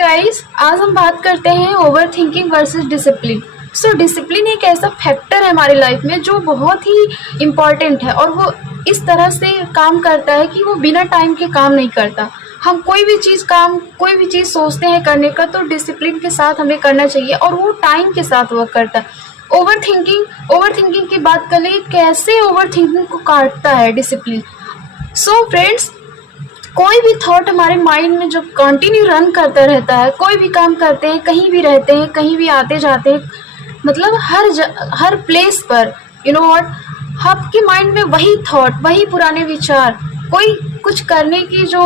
Guys, आज हम बात करते हैं over thinking versus discipline. So discipline एक ऐसा फैक्टर है हमारी लाइफ में जो बहुत ही इम्पॉर्टेंट है और वो इस तरह से काम करता है कि वो बिना टाइम के काम नहीं करता। हम कोई भी चीज़ सोचते हैं करने का तो डिसिप्लिन के साथ हमें करना चाहिए और वो टाइम के साथ वर्क करता है। ओवर थिंकिंग की बात करें, कैसे ओवर थिंकिंग को काटता है डिसिप्लिन। सो फ्रेंड्स, कोई भी थॉट हमारे माइंड में जो कंटिन्यू रन करता रहता है, कोई भी काम करते हैं, कहीं भी रहते हैं, कहीं भी आते जाते हैं, मतलब हर प्लेस पर यू नो व्हाट, आपके माइंड में वही थॉट, वही पुराने विचार, कोई कुछ करने की जो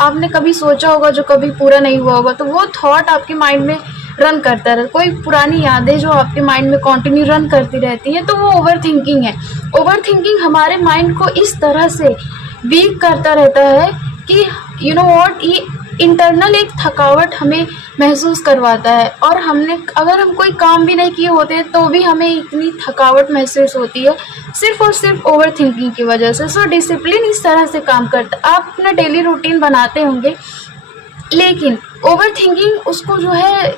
आपने कभी सोचा होगा जो कभी पूरा नहीं हुआ होगा, तो वो थॉट आपके माइंड में रन करता रहता है। कोई पुरानी यादें जो आपके माइंड में कंटिन्यू रन करती रहती हैं, तो वो ओवर थिंकिंग है। ओवर थिंकिंग हमारे माइंड को इस तरह से वीक करता रहता है कि यू नो व्हाट, ये इंटरनल एक थकावट हमें महसूस करवाता है और अगर हम कोई काम भी नहीं किए होते हैं तो भी हमें इतनी थकावट महसूस होती है सिर्फ और सिर्फ ओवर थिंकिंग की वजह से। सो डिसिप्लिन इस तरह से काम करता है। आप अपना डेली रूटीन बनाते होंगे, लेकिन ओवर थिंकिंग उसको जो है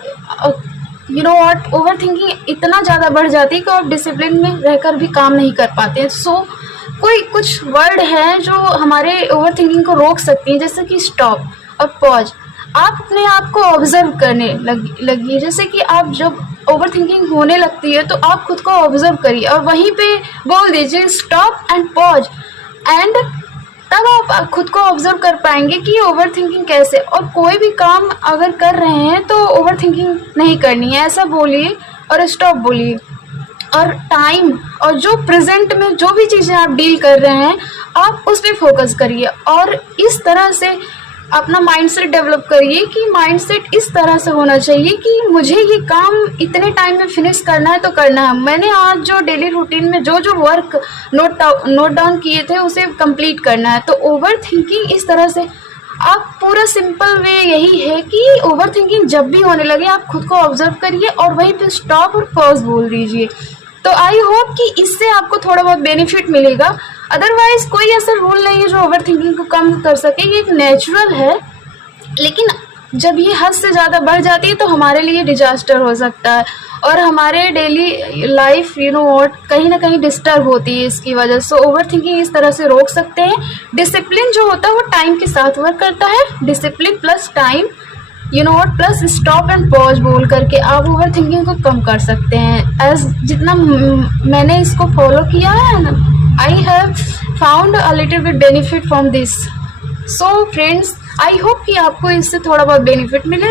you know what, over thinking इतना ज़्यादा बढ़ जाती है कि आप डिसिप्लिन में रहकर भी काम नहीं कर पाते हैं। सो कोई कुछ वर्ड है जो हमारे ओवर थिंकिंग को रोक सकती हैं, जैसे कि स्टॉप और पॉज। आप अपने आप को ऑब्जर्व करने लगिए, जैसे कि आप जब ओवर थिंकिंग होने लगती है तो आप खुद को ऑब्जर्व करिए और वहीं पे बोल दीजिए स्टॉप एंड पॉज, एंड तब आप खुद को ऑब्जर्व कर पाएंगे कि ओवर थिंकिंग कैसे। और कोई भी काम अगर कर रहे हैं तो ओवर थिंकिंग नहीं करनी है, ऐसा बोलिए और स्टॉप बोलिए। और टाइम और जो प्रेजेंट में जो भी चीज़ें आप डील कर रहे हैं, आप उस पर फोकस करिए और इस तरह से अपना माइंडसेट डेवलप करिए कि माइंडसेट इस तरह से होना चाहिए कि मुझे ये काम इतने टाइम में फिनिश करना है तो करना है। मैंने आज जो डेली रूटीन में जो वर्क नोट डाउन किए थे उसे कंप्लीट करना है। तो ओवर थिंकिंग इस तरह से आप पूरा सिंपल वे यही है कि ओवर थिंकिंग जब भी होने लगे आप खुद को ऑब्जर्व करिए और वहीं पे स्टॉप और पॉज बोल दीजिए। तो आई होप कि इससे आपको थोड़ा बहुत बेनिफिट मिलेगा। अदरवाइज कोई ऐसा रूल नहीं है जो ओवर थिंकिंग को कम कर सके, ये एक नेचुरल है, लेकिन जब ये हद से ज़्यादा बढ़ जाती है तो हमारे लिए डिजास्टर हो सकता है और हमारे daily life you know what कहीं ना कहीं डिस्टर्ब होती है इसकी वजह से। ओवर थिंकिंग इस तरह से रोक सकते हैं। डिसिप्लिन जो होता है वो टाइम के साथ वर्क करता है। Discipline plus time you know what plus stop and pause बोल करके आप ओवर थिंकिंग को कम कर सकते हैं। एज जितना मैंने इसको फॉलो किया है, I have found a little bit benefit from this. So friends, I hope कि आपको इससे थोड़ा बहुत बेनिफिट मिले।